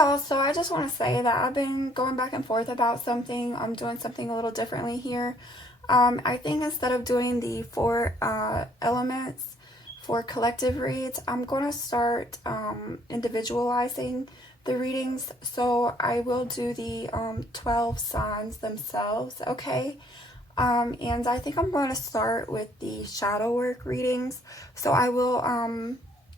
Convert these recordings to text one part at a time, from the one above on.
y'all, so I just want to say that I've been going back and forth about something. I'm doing something a little differently here. I think instead of doing the four elements for collective reads, I'm going to start individualizing the readings. So I will do the 12 signs themselves, okay? And I think I'm going to start with the shadow work readings. So I will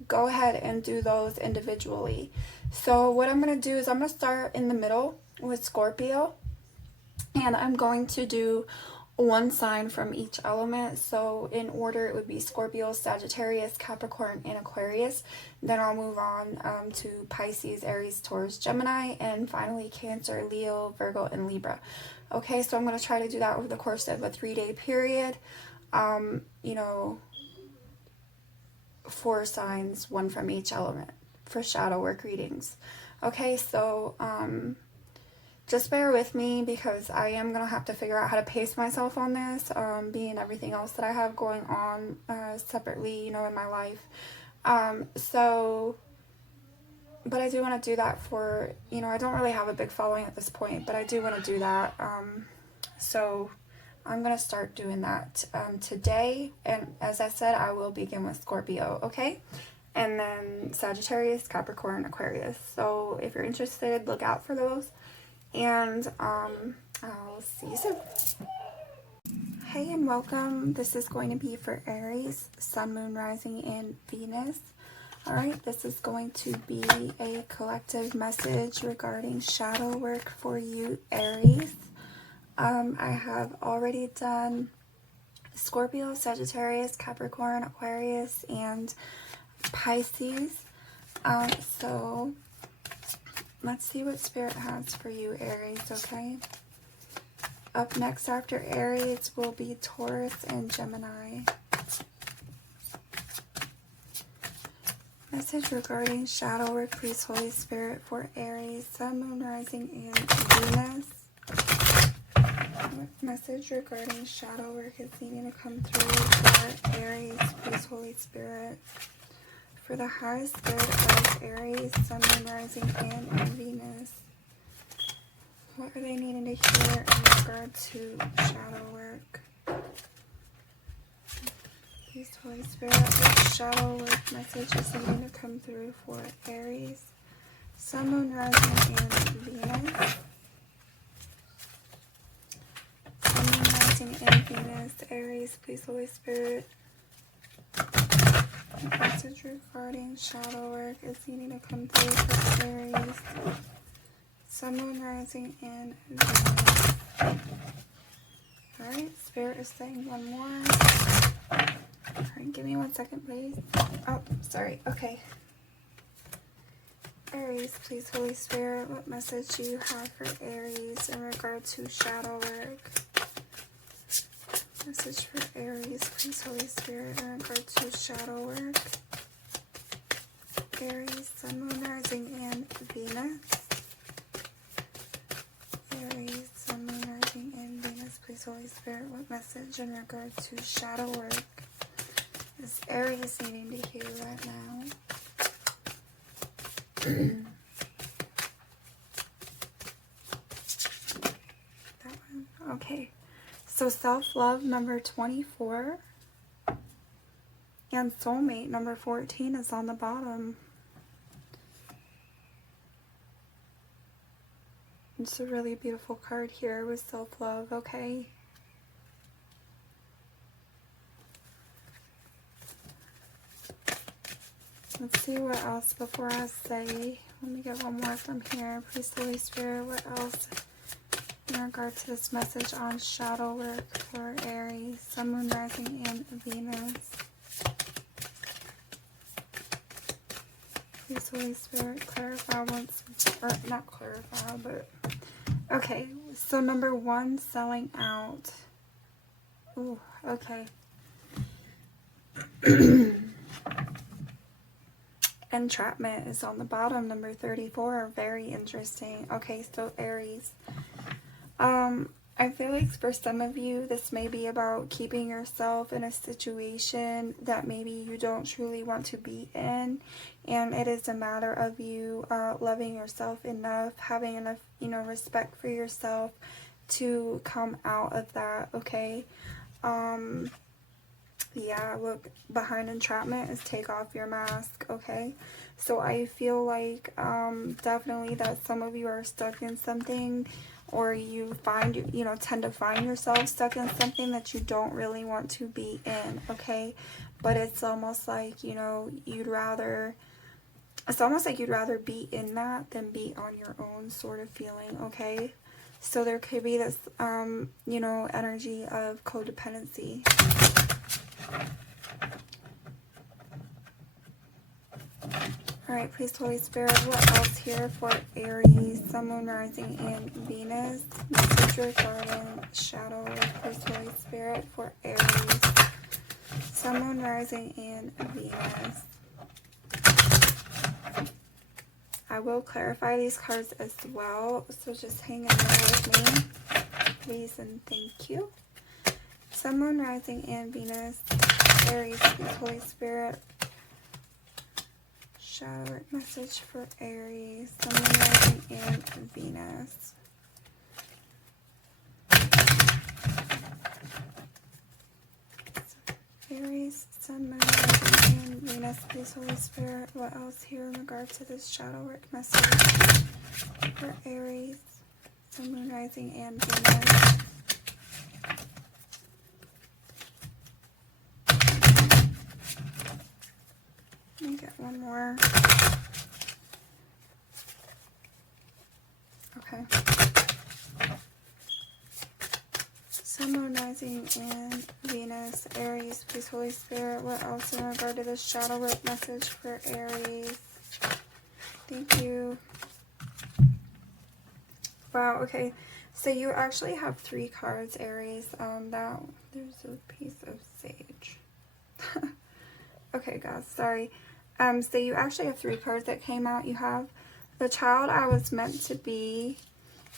go ahead and do those individually. So what I'm going to do is I'm going to start in the middle with Scorpio, and I'm going to do one sign from each element. So in order, it would be Scorpio, Sagittarius, Capricorn, and Aquarius. Then I'll move on to Pisces, Aries, Taurus, Gemini, and finally Cancer, Leo, Virgo, and Libra. Okay, so I'm going to try to do that over the course of a 3-day period. You know, 4 signs, one from each element for shadow work readings. Okay, so just bear with me because I am going to have to figure out how to pace myself on this, being everything else that I have going on separately, you know, in my life. But I do want to do that for, you know, I don't really have a big following at this point, but I do want to do that. So I'm going to start doing that today. And as I said, I will begin with Scorpio, okay? And then Sagittarius, Capricorn, Aquarius. So if you're interested, look out for those. And I'll see you soon. Hey and welcome. This is going to be for Aries, Sun, Moon, Rising, and Venus. Alright, this is going to be a collective message regarding shadow work for you, Aries. I have already done Scorpio, Sagittarius, Capricorn, Aquarius, and Pisces. So let's see what Spirit has for you, Aries, okay? Up next after Aries will be Taurus and Gemini. Message regarding shadow work, please, Holy Spirit, for Aries, Sun, Moon, Rising, and Venus. What message regarding shadow work is needing to come through for Aries, please, Holy Spirit, for the highest good of Aries, Sun, Moon, Rising, and Venus? What are they needing to hear in regard to shadow work? Please, Holy Spirit, what shadow work message is needing to come through for Aries, Sun, Moon, Rising, and Venus? Sun, Moon, Rising, and Venus, Aries, please, Holy Spirit. What message regarding shadow work is needing to come through for Aries, Sun, Moon, Rising, and Venus? Alright, Spirit is saying one more. Alright, give me 1 second, please. Oh, sorry. Okay. Aries, please, Holy Spirit, what message do you have for Aries in regard to shadow work? Message for Aries, please, Holy Spirit, in regard to shadow work. Aries, Sun, Moon, Rising, and Venus. Aries, Sun, Moon, Rising, and Venus, please, Holy Spirit, what message in regard to shadow work is Aries needing to hear right now? That one. Okay. So self-love number 24 and soulmate number 14 is on the bottom. It's a really beautiful card here with self-love, okay? Let's see what else before I say. Let me get one more from here. Please, Holy Spirit, what else in regard to this message on shadow work for Aries, Sun, Moon, Rising, and Venus? Please, Holy Spirit, clarify once, or not clarify, but okay. So number 1, selling out. Ooh, okay. Entrapment is on the bottom, number 34. Very interesting. Okay, so Aries. I I feel like for some of you, this may be about keeping yourself in a situation that maybe you don't truly want to be in. And it is a matter of you loving yourself enough, having enough, respect for yourself to come out of that, okay? Yeah, look, behind entrapment is take off your mask, okay? So I feel like definitely that some of you are stuck in something, or you tend to find yourself stuck in something that you don't really want to be in, okay? But it's almost like, you'd rather be in that than be on your own sort of feeling, okay? So there could be this, energy of codependency. Alright, please, Holy Spirit, what else here for Aries, Sun, Moon, Rising, and Venus? Message regarding shadow, please, Holy Spirit, for Aries, Sun, Moon, Rising, and Venus. I will clarify these cards as well, so just hang in there with me, please and thank you. Sun, Moon, Rising, and Venus, Aries, please, Holy Spirit, shadow message for Aries, Sun, Moon, Rising, and Venus. Aries, Sun, Moon, Rising, and Venus, please, Holy Spirit. What else here in regards to this shadow work message for Aries, Sun, Moon, Rising, and Venus? Let me get one more. Okay. Sun, Moon, Rising, and Venus, Aries, please, Holy Spirit. What else in regard to this shadow work message for Aries? Thank you. Wow, okay. So you actually have 3 cards, Aries. There's a piece of sage. Okay, guys, sorry. So you actually have 3 cards that came out. You have the child I was meant to be.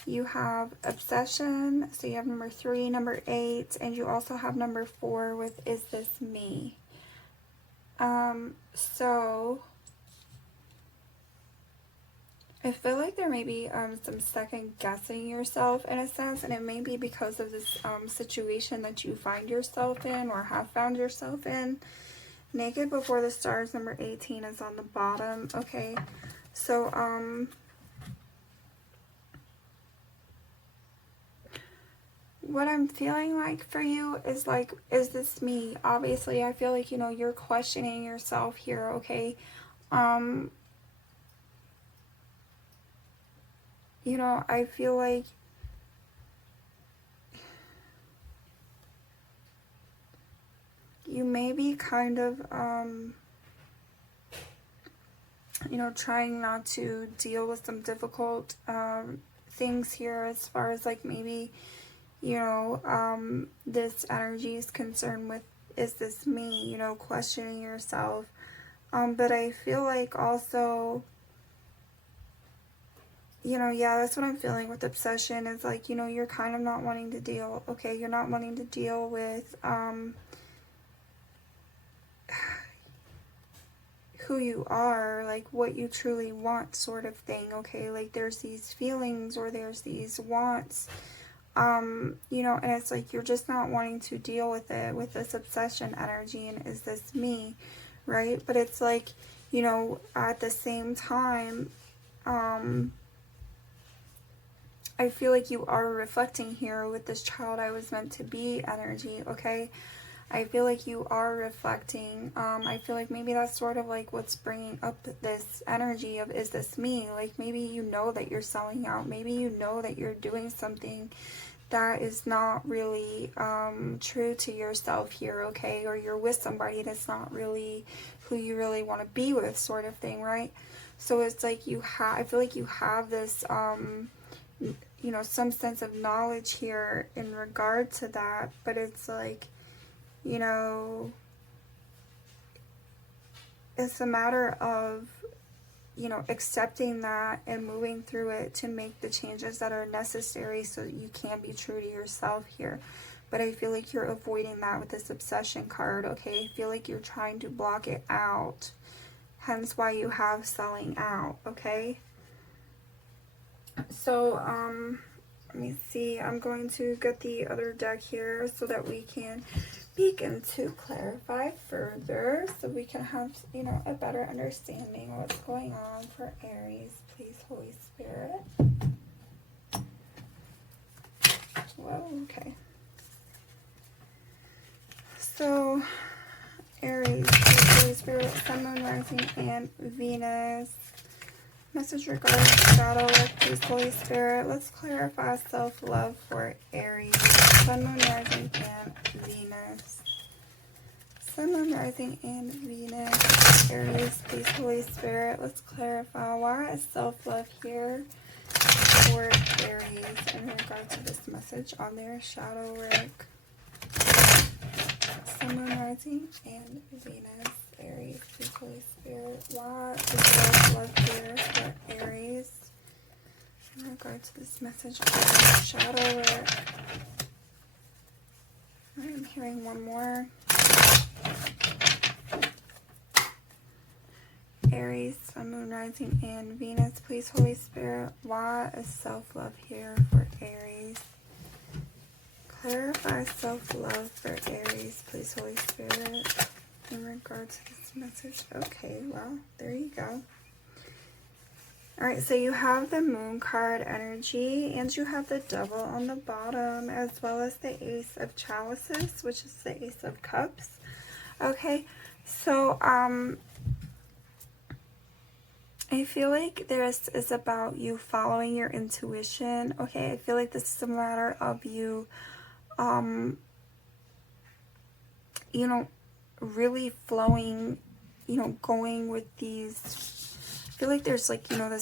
You have obsession. So you have number 3, number 8, and you also have number 4 with is this me? So I feel like there may be some second guessing yourself in a sense, and it may be because of this situation that you find yourself in or have found yourself in. Naked Before the Stars, number 18 is on the bottom. Okay, so what I'm feeling like for you is like, is this me? Obviously, I feel like, you're questioning yourself here, okay? I feel like you may be kind of, trying not to deal with some difficult things here as far as like maybe, this energy is concerned with, is this me, questioning yourself. But I feel like also, yeah, that's what I'm feeling with obsession. It's like, you're kind of not wanting to deal, okay, you're not wanting to deal with, who you are, like what you truly want sort of thing, okay? Like there's these feelings or there's these wants, and it's like you're just not wanting to deal with it, with this obsession energy, and is this me, right? But it's like, at the same time, I feel like you are reflecting here with this child I was meant to be energy, okay? I feel like you are reflecting. I feel like maybe that's sort of like what's bringing up this energy of, is this me? Like maybe that you're selling out. Maybe that you're doing something that is not really true to yourself here, okay? Or you're with somebody that's not really who you really want to be with, sort of thing, right? So it's like I feel like you have this, some sense of knowledge here in regard to that, but it's like, it's a matter of you know, accepting that and moving through it to make the changes that are necessary so that you can be true to yourself here. But I feel like you're avoiding that with this obsession card, okay? I feel like you're trying to block it out, hence why you have selling out, okay? So, let me see. I'm going to get the other deck here so that we can begin to clarify further, so we can have, you know, a better understanding of what's going on for Aries. Please, Holy Spirit. Whoa, okay. So, Aries, please, Holy Spirit, Sun, Moon, Rising, and Venus. Message regarding shadow work, please, Holy Spirit. Let's clarify self-love for Aries. Sun, Moon, Rising, and Venus. Sun, Moon, Rising, and Venus. Aries, please, Holy Spirit. Let's clarify why is self-love here for Aries in regard to this message on their shadow work. Sun, Moon, Rising, and Venus. Aries, please, Holy Spirit. Why is self-love here for Aries in regard to this message on shadow work? I'm hearing one more. Aries, Sun, Moon, Rising, and Venus. Please, Holy Spirit. Why is self-love here for Aries? Clarify self-love for Aries, please, Holy Spirit, in regards to this message. Okay, well, there you go. All right, so you have the Moon card energy, and you have the Devil on the bottom, as well as the Ace of Chalices, which is the Ace of Cups. Okay, so I feel like this is about you following your intuition. Okay, I feel like this is a matter of you, you know, really flowing, you know, going with these. I feel like there's like, you know,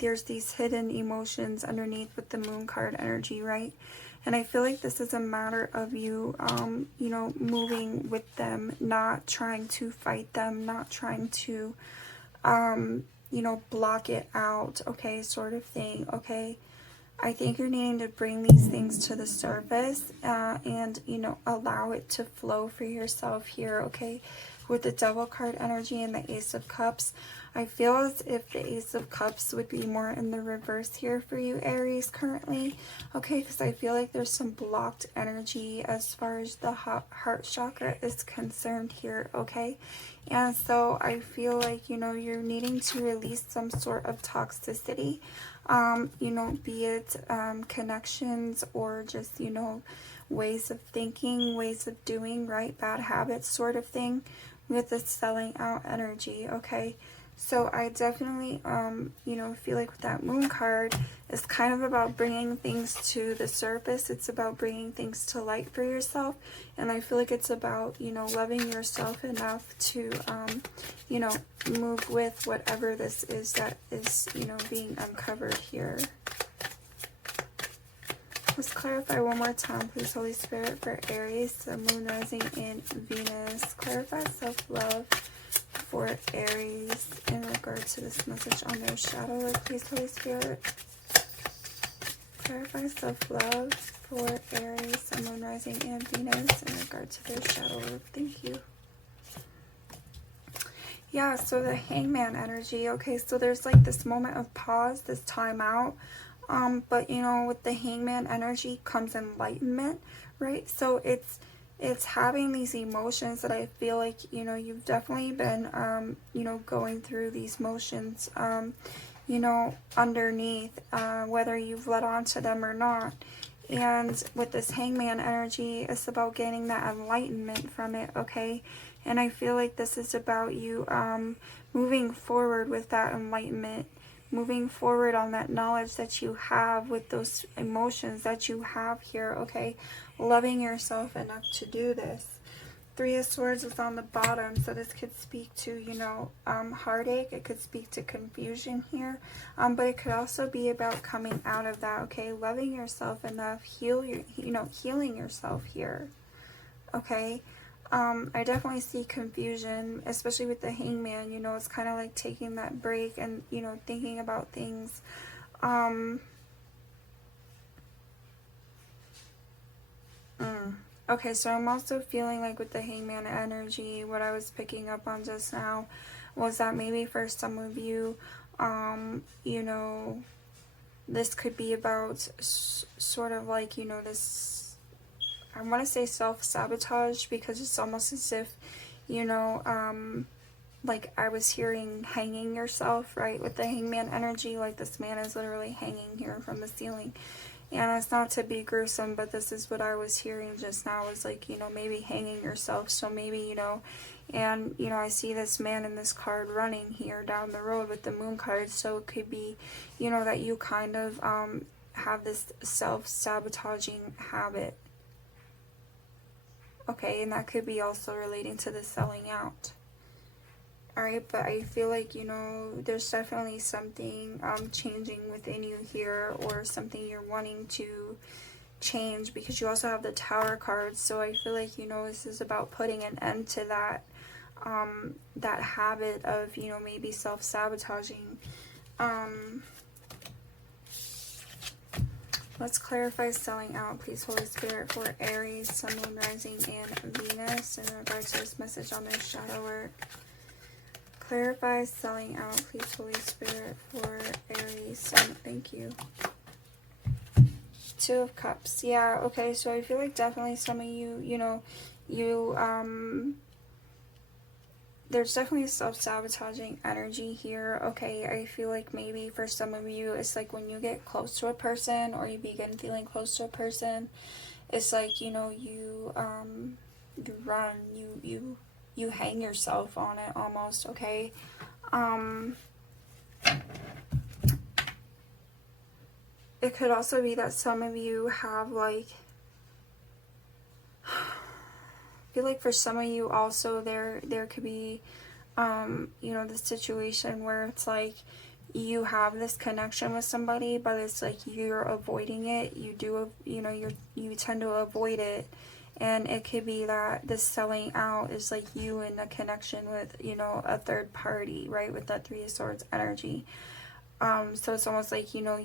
there's these hidden emotions underneath with the Moon card energy, right? And I feel like this is a matter of you, you know, moving with them, not trying to fight them, not trying to, you know, block it out, okay, sort of thing, okay? I think you're needing to bring these things to the surface and, you know, allow it to flow for yourself here, okay? With the Devil card energy and the Ace of Cups, I feel as if the Ace of Cups would be more in the reverse here for you, Aries, currently, okay? Because I feel like there's some blocked energy as far as the heart chakra is concerned here, okay? And so I feel like, you know, you're needing to release some sort of toxicity, you know, be it connections or just, you know, ways of thinking, ways of doing, right? Bad habits sort of thing with the selling out energy, okay? So I definitely, you know, feel like with that Moon card, it's kind of about bringing things to the surface. It's about bringing things to light for yourself. And I feel like it's about, you know, loving yourself enough to, you know, move with whatever this is that is, you know, being uncovered here. Let's clarify one more time, please, Holy Spirit, for Aries, the Moon, Rising, and Venus. Clarify self-love for Aries in regard to this message on their shadow work, please, Holy Spirit. Clarify self-love for Aries, Sun, Moon, Rising, and Venus in regard to their shadow work. Thank you. Yeah, so the Hangman energy. Okay, so there's like this moment of pause, this time out. But you know, with the Hangman energy comes enlightenment, right? So it's having these emotions that I feel like, you know, you've definitely been, you know, going through these motions, you know, underneath, whether you've let on to them or not. And with this Hangman energy, it's about gaining that enlightenment from it, okay? And I feel like this is about you moving forward with that enlightenment, moving forward on that knowledge that you have with those emotions that you have here, okay? Loving yourself enough to do this. Three of Swords is on the bottom, so this could speak to, you know, heartache. It could speak to confusion here, but it could also be about coming out of that, okay? Loving yourself enough, healing yourself here, okay? I definitely see confusion, especially with the Hangman. You know, it's kind of like taking that break and, you know, thinking about things. Okay, so I'm also feeling like with the Hangman energy, what I was picking up on just now was that maybe for some of you, you know, this could be about sort of like, you know, this, I want to say self-sabotage, because it's almost as if, you know, like I was hearing hanging yourself, right, with the Hangman energy, like this man is literally hanging here from the ceiling. And it's not to be gruesome, but this is what I was hearing just now, was like, you know, maybe hanging yourself. So maybe, you know, and, you know, I see this man in this card running here down the road with the moon card. So it could be, you know, that you kind of have this self-sabotaging habit. Okay, and that could be also relating to the selling out. Alright, but I feel like, you know, there's definitely something changing within you here, or something you're wanting to change, because you also have the Tower cards. So I feel like, you know, this is about putting an end to that that habit of, you know, maybe self-sabotaging. Let's clarify selling out, please, Holy Spirit, for Aries, Sun, Moon, Rising, and Venus in regards to this message on their shadow work. Clarify selling out, please, Holy Spirit, for Aries. Thank you. Two of Cups. Yeah, okay, so I feel like definitely some of you, you know, there's definitely self-sabotaging energy here. Okay, I feel like maybe for some of you, it's like when you get close to a person, or you begin feeling close to a person, it's like, you know, you run, you hang yourself on it almost, okay? It could also be that some of you have, like, I feel like for some of you also there could be, you know, the situation where it's like you have this connection with somebody, but it's like you're avoiding it. You do, you know, you tend to avoid it. And it could be that the selling out is like you in a connection with, you know, a third party, right? With that Three of Swords energy. So it's almost like, you know,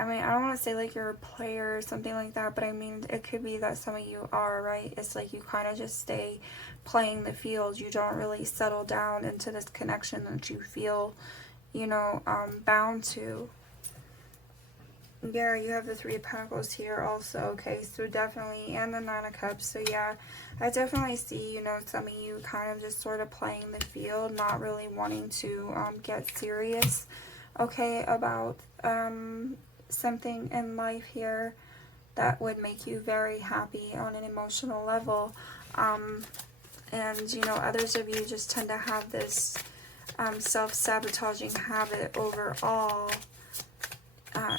I mean, I don't want to say like you're a player or something like that, but I mean, it could be that some of you are, right? It's like you kind of just stay playing the field. You don't really settle down into this connection that you feel, you know, bound to. Yeah, you have the Three of Pentacles here also, okay, so definitely, and the Nine of Cups, so yeah, I definitely see, you know, some of you kind of just sort of playing the field, not really wanting to get serious, okay, about something in life here that would make you very happy on an emotional level, and, you know, others of you just tend to have this self-sabotaging habit overall.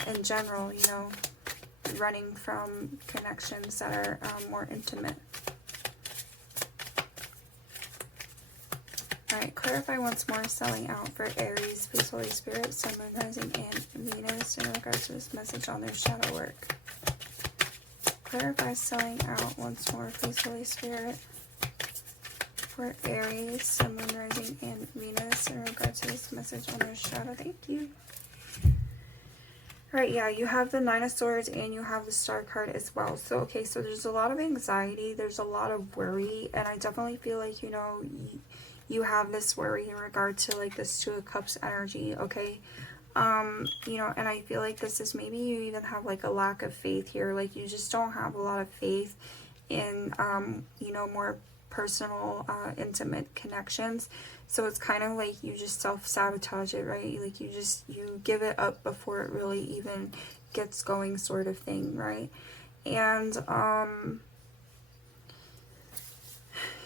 In general, you know, running from connections that are more intimate. Alright, clarify once more selling out for Aries, please, Holy Spirit, Sun, Moon, Rising, and Venus in regards to this message on their shadow work. Clarify selling out once more, please, Holy Spirit, for Aries, Sun, Moon, Rising, and Venus in regards to this message on their shadow. Thank you. Right, yeah, you have the Nine of Swords and you have the Star card as well. So, okay, so there's a lot of anxiety, there's a lot of worry, and I definitely feel like, you know, you have this worry in regard to, like, this Two of Cups energy, okay? You know, and I feel like this is maybe you even have, like, a lack of faith here. Like, you just don't have a lot of faith in, you know, more personal, intimate connections. So it's kind of like you just self-sabotage it, right? Like you give it up before it really even gets going, sort of thing, right? And,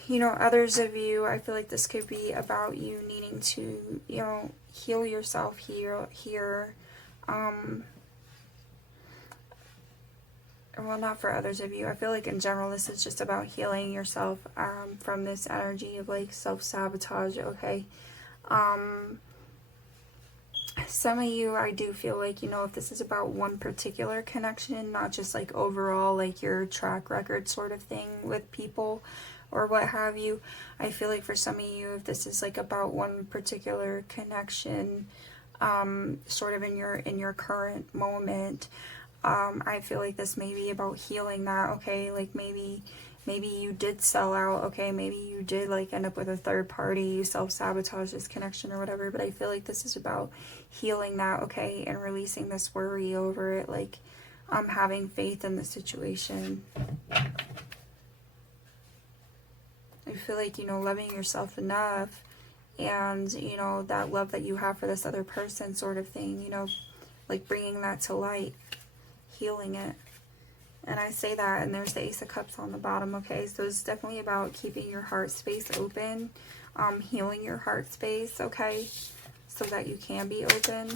you know, others of you, I feel like this could be about you needing to, you know, heal yourself here. Well, not for others of you. I feel like in general this is just about healing yourself from this energy of like self-sabotage, okay? some of you, I do feel like, you know, if this is about one particular connection, not just like overall, like your track record sort of thing with people or what have you, I feel like for some of you, if this is like about one particular connection, sort of in your current moment, I feel like this may be about healing that, okay? Like maybe you did sell out, okay? Maybe you did like end up with a third party, you self-sabotage this connection or whatever, but I feel like this is about healing that, okay? And releasing this worry over it, like having faith in the situation. I feel like, you know, loving yourself enough and, you know, that love that you have for this other person sort of thing, you know, like bringing that to light, healing it. And I say that, and there's the Ace of Cups on the bottom, okay? So it's definitely about keeping your heart space open, healing your heart space, okay? So that you can be open.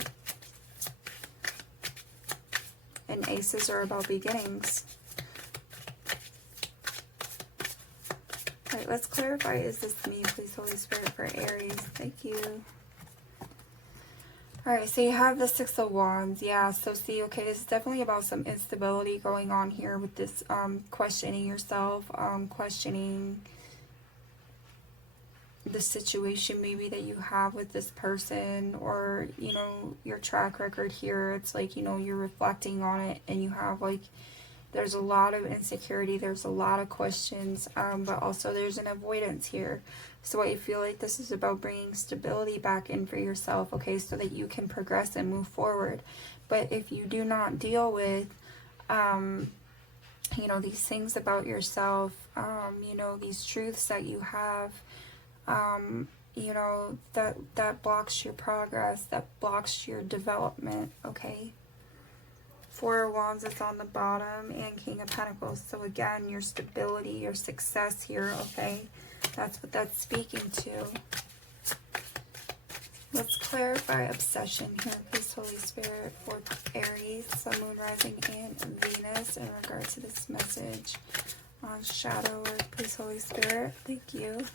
And aces are about beginnings. All right, let's clarify, is this me, please, Holy Spirit, for Aries? Thank you. Alright, so you have the Six of Wands. Yeah, so see, okay, this is definitely about some instability going on here with this questioning yourself, questioning the situation maybe that you have with this person, or, you know, your track record here. It's like, you know, you're reflecting on it and you have like, there's a lot of insecurity, there's a lot of questions, but also there's an avoidance here. So I feel like this is about bringing stability back in for yourself, okay, so that you can progress and move forward. But if you do not deal with, you know, these things about yourself, you know, these truths that you have, you know, that blocks your progress, that blocks your development, okay? Four of Wands is on the bottom, and King of Pentacles. So again, your stability, your success here, okay? That's what that's speaking to. Let's clarify obsession here, please, Holy Spirit, for Aries, Sun, Moon, Rising, and Venus in regard to this message on shadow work, please, Holy Spirit. Thank you.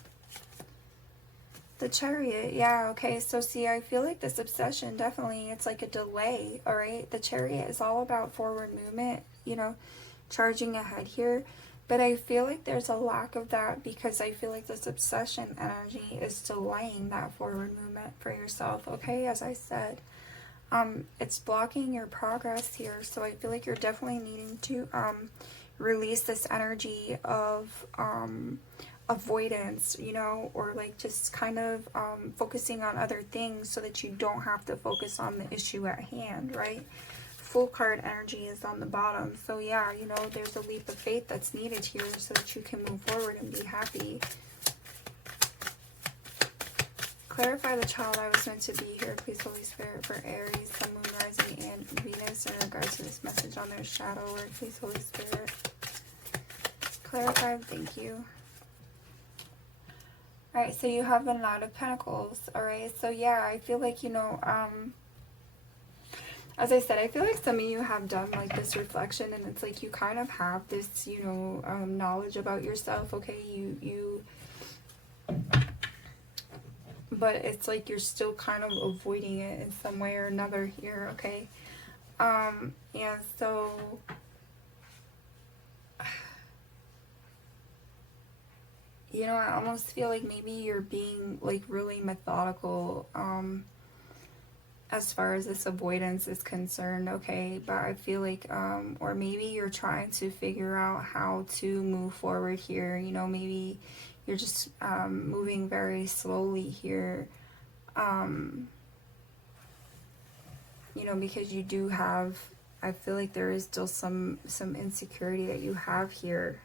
The Chariot, yeah, okay, so see, I feel like this obsession, definitely, it's like a delay, all right? The Chariot is all about forward movement, you know, charging ahead here, but I feel like there's a lack of that because I feel like this obsession energy is delaying that forward movement for yourself, okay? As I said, it's blocking your progress here, so I feel like you're definitely needing to release this energy of avoidance, you know, or like just kind of focusing on other things so that you don't have to focus on the issue at hand, right? Full card energy is on the bottom. So yeah, you know, there's a leap of faith that's needed here so that you can move forward and be happy. Clarify the child I was meant to be here, please, Holy Spirit, for Aries, Sun, Moon, Rising, and Venus in regards to this message on their shadow work, please, Holy Spirit. Clarify, thank you. Alright, so you have the Knight of Pentacles, alright? So yeah, I feel like, you know, as I said, I feel like some of you have done like this reflection, and it's like you kind of have this, you know, knowledge about yourself, okay? But it's like you're still kind of avoiding it in some way or another here, okay? And so you know, I almost feel like maybe you're being like really methodical as far as this avoidance is concerned, okay? But I feel like, or maybe you're trying to figure out how to move forward here. You know, maybe you're just moving very slowly here. You know, because you do have, I feel like there is still some insecurity that you have here.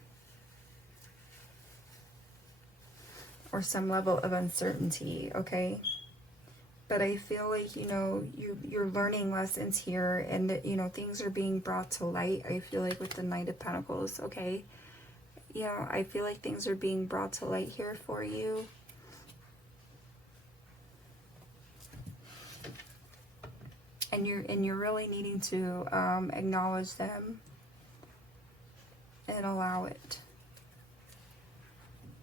Or some level of uncertainty, okay? But I feel like, you know, you're learning lessons here, and that, you know, things are being brought to light. I feel like with the Knight of Pentacles, okay? You know, I feel like things are being brought to light here for you. And you're really needing to acknowledge them and allow it.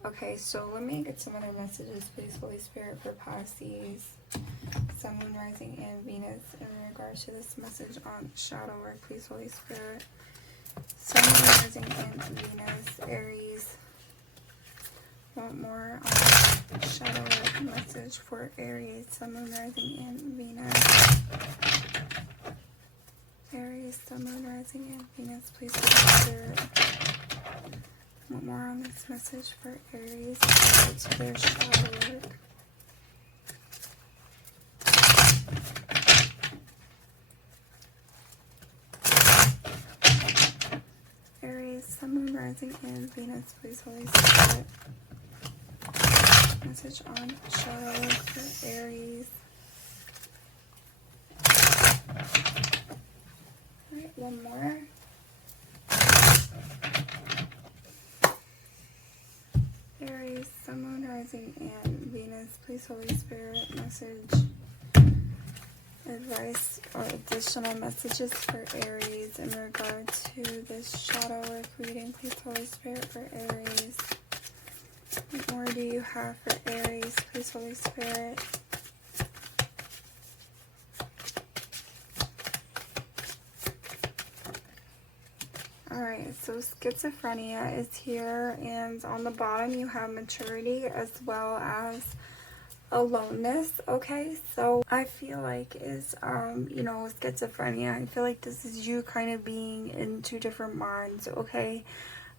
Okay, so let me get some other messages, please, Holy Spirit, for Pisces, Sun, Moon, Rising, and Venus in regards to this message on shadow work, please, Holy Spirit. Sun, Moon, Rising, and Venus, Aries. Want more on shadow work message for Aries, Sun, Moon, Rising, and Venus. Aries, Sun, Moon, Rising, and Venus, please, Holy Spirit. Want more on this message for Aries to their shadow work. Aries, Sun, Moon, Rising, and Venus, please, Holy Spirit. Message on shadow work for Aries. Alright, one more. Aries, Sun, Moon, Rising, and Venus, please, Holy Spirit. Message, advice, or additional messages for Aries in regard to this shadow work reading, please, Holy Spirit, for Aries. What more do you have for Aries, please, Holy Spirit? Alright, so schizophrenia is here, and on the bottom you have maturity as well as aloneness. Okay, so I feel like is you know, schizophrenia, I feel like this is you kind of being in two different minds. Okay,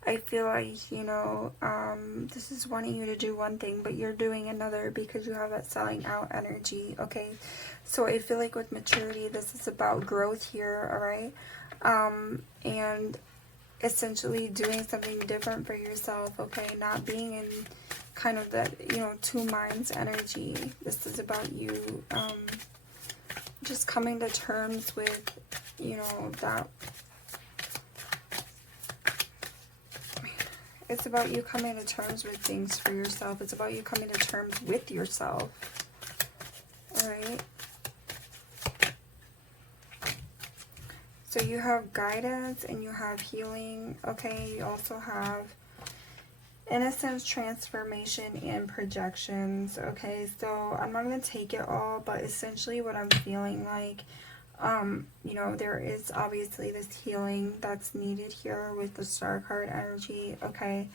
I feel like, you know, this is wanting you to do one thing but you're doing another because you have that selling out energy. Okay, so I feel like with maturity this is about growth here. All right, and essentially doing something different for yourself. Okay, not being in kind of that, you know, two minds energy. This is about you just coming to terms with, you know, that it's about you coming to terms with things for yourself. It's about you coming to terms with yourself. All right, so you have guidance and you have healing. Okay, you also have innocence, transformation, and projections. Okay, so I'm not going to take it all, but essentially what I'm feeling like, you know, there is obviously this healing that's needed here with the star card energy. Okay,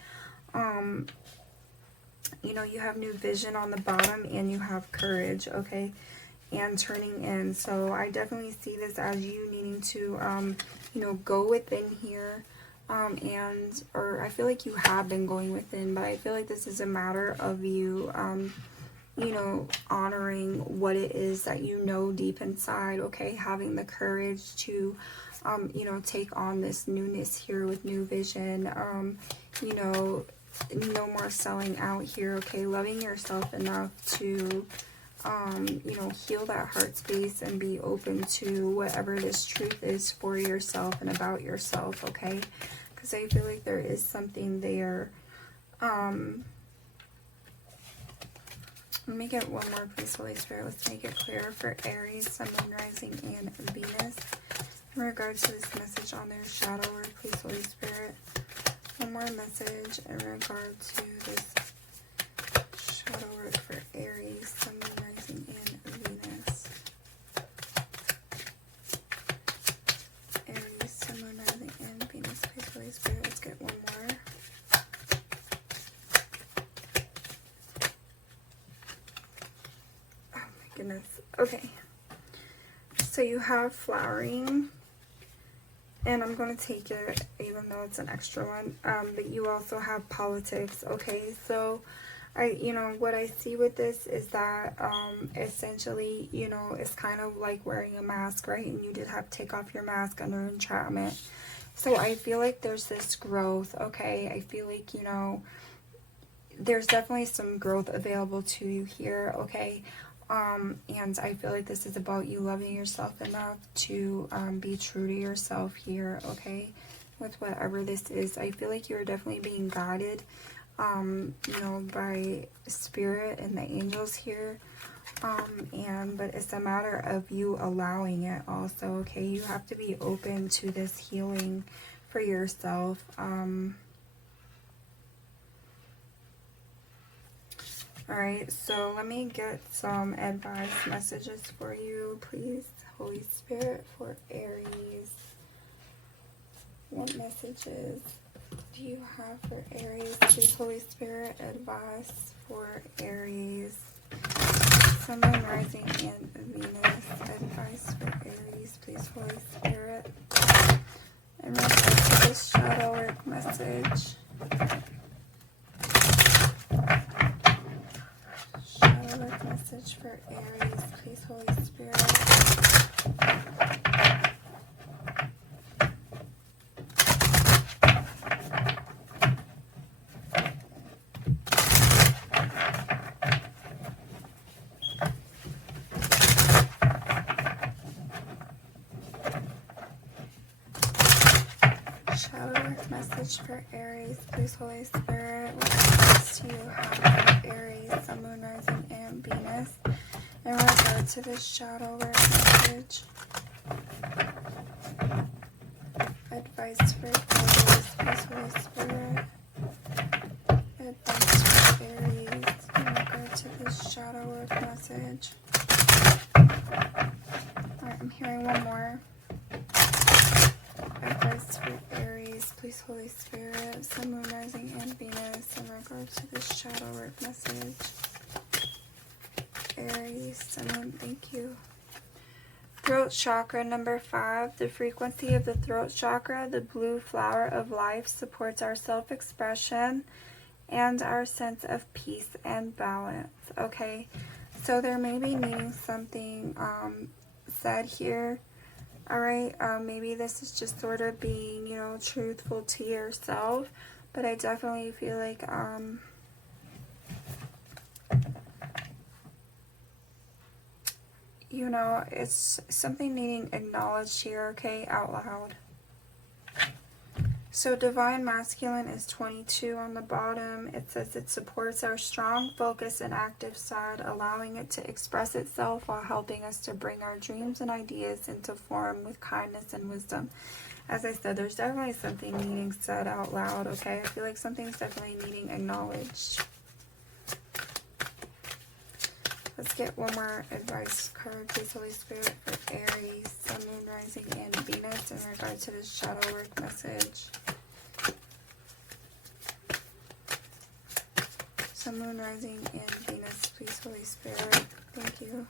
you know, you have new vision on the bottom and you have courage. Okay, and turning in. So I definitely see this as you needing to, you know, go within here. Or I feel like you have been going within, but I feel like this is a matter of you, you know, honoring what it is that you know deep inside. Okay, having the courage to, you know, take on this newness here with new vision. You know, no more selling out here. Okay, loving yourself enough to, you know, heal that heart space and be open to whatever this truth is for yourself and about yourself. Okay, because I feel like there is something there. Let me get one more, please, Holy Spirit. Let's make it clear for Aries, Sun, Moon, Rising, and Venus in regards to this message on their shadow work, please, Holy Spirit. One more message in regard to this shadow work for Aries, Sun, Moon, Rising, and Venus. Aries, Sun, Moon, Rising, and Venus, please, Holy Spirit. Let's get one more. Oh my goodness. Okay. So you have flowering, and I'm going to take it even though it's an extra one, but you also have politics. Okay, so you know, what I see with this is that essentially, you know, it's kind of like wearing a mask, right? And you did have to take off your mask under entrapment. So I feel like there's this growth. Okay, I feel like, you know, there's definitely some growth available to you here. Okay, and I feel like this is about you loving yourself enough to be true to yourself here. Okay, with whatever this is, I feel like you're definitely being guided, you know, by spirit and the angels here. But it's a matter of you allowing it also. Okay, you have to be open to this healing for yourself. Alright, so let me get some advice messages for you, please. Holy Spirit, for Aries. What messages do you have for Aries? Please, Holy Spirit, advice for Aries. Sun, Moon, Rising, and Venus. Advice for Aries, please, Holy Spirit. In regards to this shadow work message. Shadow work message for Aries, please, Holy Spirit. Shadow work message for Aries, please, Holy Spirit. What message do you have for Aries, Sun, Moon, Rising, and Venus in regard to this shadow work message? Advice for Aries, please, Holy Spirit. Advice for Aries in regard to this shadow work message. Alright, I'm hearing one more. Advice for Aries, please, Holy Spirit, Sun, Moon, Rising, and Venus in regards to this shadow work message. Aries, Sun, Moon, thank you. Throat chakra number 5. The frequency of the throat chakra, the blue flower of life, supports our self-expression and our sense of peace and balance. Okay, so there may be needing something said here. Alright, maybe this is just sort of being, you know, truthful to yourself, but I definitely feel like, you know, it's something needing acknowledged here, okay, out loud. So Divine Masculine is 22 on the bottom. It says it supports our strong, focused, and active side, allowing it to express itself while helping us to bring our dreams and ideas into form with kindness and wisdom. As I said, there's definitely something needing said out loud, okay? I feel like something's definitely needing acknowledged. Let's get one more advice card, please, Holy Spirit, for Aries, Sun, Moon, Rising, and Venus in regard to this shadow work message. Sun, Moon, Rising, and Venus, please, Holy Spirit. Thank you.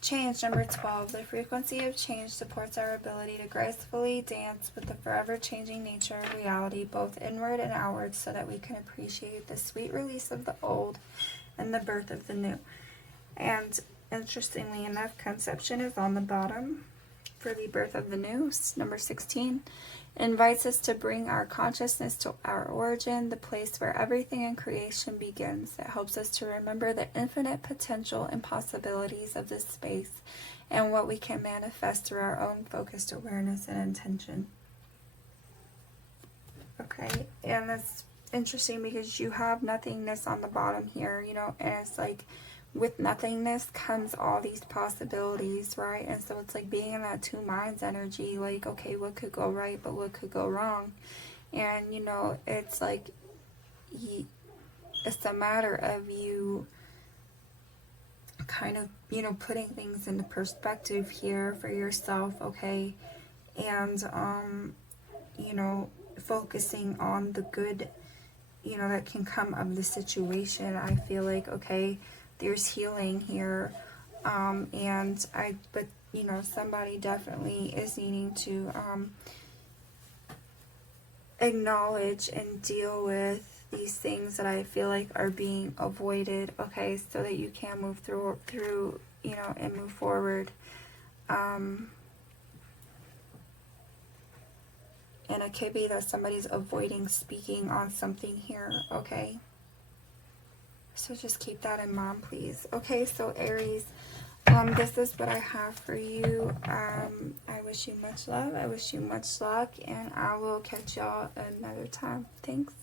Change number 12. The frequency of change supports our ability to gracefully dance with the forever changing nature of reality, both inward and outward, so that we can appreciate the sweet release of the old and the birth of the new. And interestingly enough, conception is on the bottom for the birth of the new. Number 16 invites us to bring our consciousness to our origin, the place where everything in creation begins. It helps us to remember the infinite potential and possibilities of this space and what we can manifest through our own focused awareness and intention. Okay, and that's interesting because you have nothingness on the bottom here, you know, and it's like with nothingness comes all these possibilities, right? And so it's like being in that two minds energy, like, okay, what could go right, but what could go wrong? And, you know, it's like it's a matter of you kind of, you know, putting things into perspective here for yourself, okay? And you know, focusing on the good, you know, that can come of the situation. I feel like, okay, there's healing here, but you know, somebody definitely is needing to acknowledge and deal with these things that I feel like are being avoided, okay, so that you can move through, you know, and move forward. And it could be that somebody's avoiding speaking on something here, okay? So just keep that in mind, please. Okay, so Aries, this is what I have for you. I wish you much love. I wish you much luck. And I will catch y'all another time. Thanks.